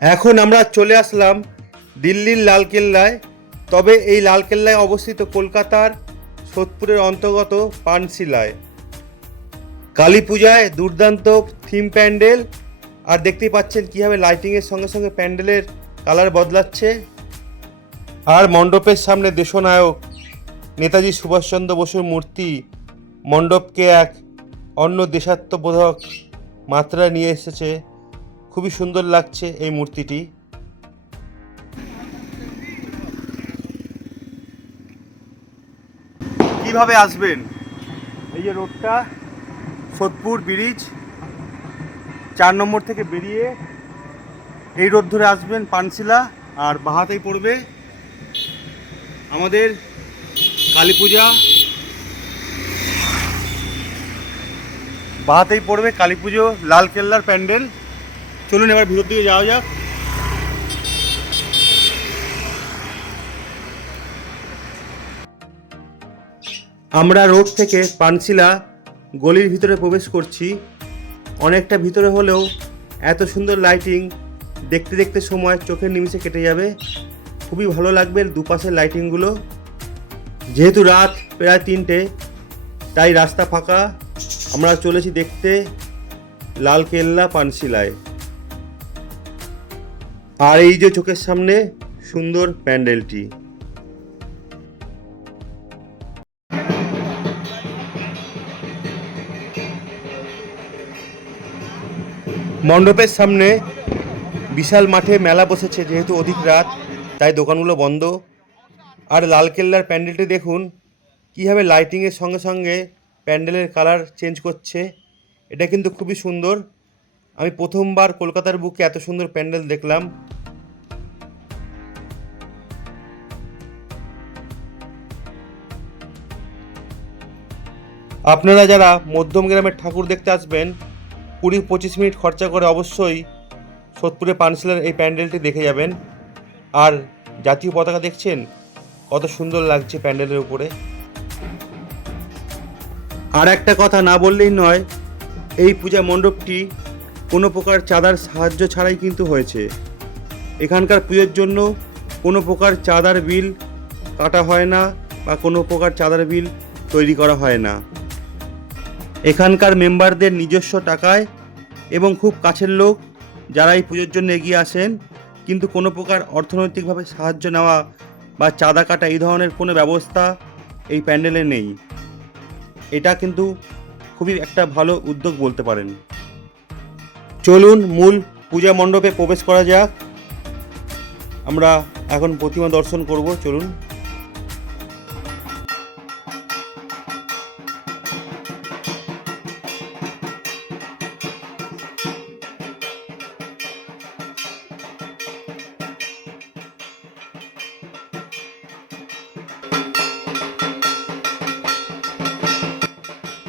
এখন আমরা চলে আসলাম দিল্লির লালকেল্লায়। তবে এই লালকেল্লায় অবস্থিত কলকাতার সোদপুরের অন্তর্গত পানশিলায়। কালী পূজায় দুর্দান্ত থিম প্যান্ডেল। আর দেখতেই পাচ্ছেন কীভাবে লাইটিংয়ের সঙ্গে সঙ্গে প্যান্ডেলের কালার বদলাচ্ছে। আর মণ্ডপের সামনে দেশনায়ক নেতাজি সুভাষচন্দ্র বসুর মূর্তি মণ্ডপকে এক অন্য দেশাত্মবোধক মাত্রা নিয়ে এসেছে খুবই সুন্দর লাগছে এই মূর্তিটি। কীভাবে আসবেন? এই যে রোডটা, সোদপুর ব্রিজ, চার নম্বর থেকে বেরিয়ে এই রোড ধরে আসবেন পানশিলা, আর বাহাতেই পড়বে আমাদের কালী পূজা। বাহাতেই পড়বে কালী পুজো, লাল কেল্লার প্যান্ডেল। চলুন এবার ভিতর দিকে যাওয়া যাক। আমরা রোড থেকে পানশিলা গলির ভিতরে প্রবেশ করছি। অনেকটা ভিতরে হলেও এত সুন্দর লাইটিং দেখতে দেখতে সময় চোখের নিমিষে কেটে যাবে। খুবই ভালো লাগবে দুপাশের লাইটিংগুলো যেহেতু রাত প্রায় তিনটে, তাই রাস্তা ফাঁকা। আমরা চলেছি দেখতে লাল কেল্লা পানশিলায়। আর এই যে চোখের সামনে সুন্দর প্যান্ডেলটি। মণ্ডপের সামনে বিশাল মাঠে মেলা বসেছে যেহেতু অধিক রাত, তাই দোকানগুলো বন্ধ। আর লালকেল্লার প্যান্ডেলটি দেখুন, কীভাবে লাইটিংয়ের সঙ্গে সঙ্গে প্যান্ডেলের কালার চেঞ্জ করছে। এটা কিন্তু খুবই সুন্দর। আমি প্রথমবার কলকাতার বুকে এত সুন্দর প্যান্ডেল দেখলাম। আপনারা যারা মধ্যম গ্রামের ঠাকুর দেখতে আসবেন, কুড়ি পঁচিশ মিনিট খরচা করে অবশ্যই সোদপুরে পানশিলার এই প্যান্ডেলটি দেখে যাবেন। আর জাতীয় পতাকা দেখছেন, কত সুন্দর লাগছে প্যান্ডেলের উপরে। আর একটা কথা না বললেই নয়, এই পূজা মণ্ডপটি কোনো প্রকার চাঁদার সাহায্য ছাড়াই কিন্তু হয়েছে। এখানকার পুজোর জন্য কোনো প্রকার চাঁদার বিল কাটা হয় না বা কোনো প্রকার চাঁদার বিল তৈরি করা হয় না। এখানকার মেম্বারদের নিজস্ব টাকায় এবং খুব কাছের লোক যারা এই পুজোর জন্য এগিয়ে আসেন, কিন্তু কোনো প্রকার অর্থনৈতিকভাবে সাহায্য নেওয়া বা চাঁদা কাটা এই ধরনের কোনো ব্যবস্থা এই প্যান্ডেলে নেই। এটা কিন্তু খুবই একটা ভালো উদ্যোগ বলতে পারেন। চলুন মূল পূজা মণ্ডপে প্রবেশ করা যাক। আমরা এখন প্রতিমা দর্শন করব, চলুন।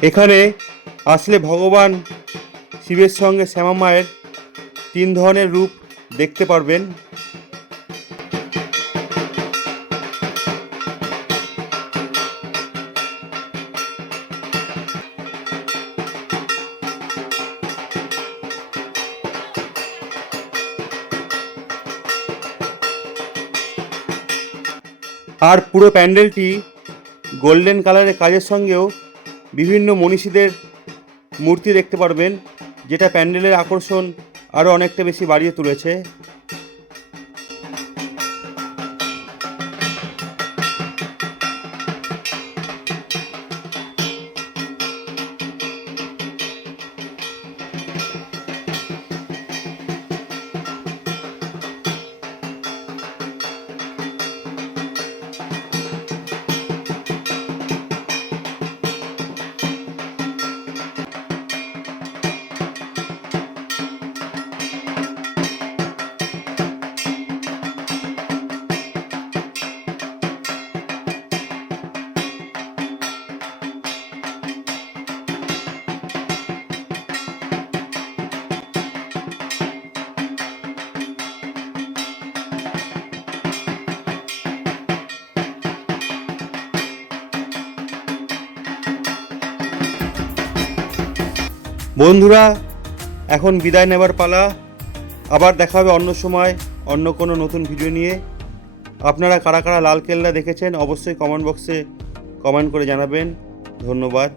এখানে আসলে ভগবান শিবের সঙ্গে শ্যামা মায়ের তিন ধরনের রূপ দেখতে পারবেন। আর পুরো প্যান্ডেলটি গোল্ডেন কালারের কাজের সঙ্গেও বিভিন্ন মনীষীদের মূর্তি দেখতে পারবেন। যেটা প্যান্ডেলের আকর্ষণ আরও অনেকটা বেশি বাড়িয়ে তুলেছে। বন্ধুরা, এখন বিদায় নেবার পালা। আবার দেখা হবে অন্য সময়, অন্য কোনো নতুন ভিডিও নিয়ে। আপনারা কারা কারা লাল কেল্লা দেখেছেন, অবশ্যই কমেন্ট বক্সে কমেন্ট করে জানাবেন। ধন্যবাদ।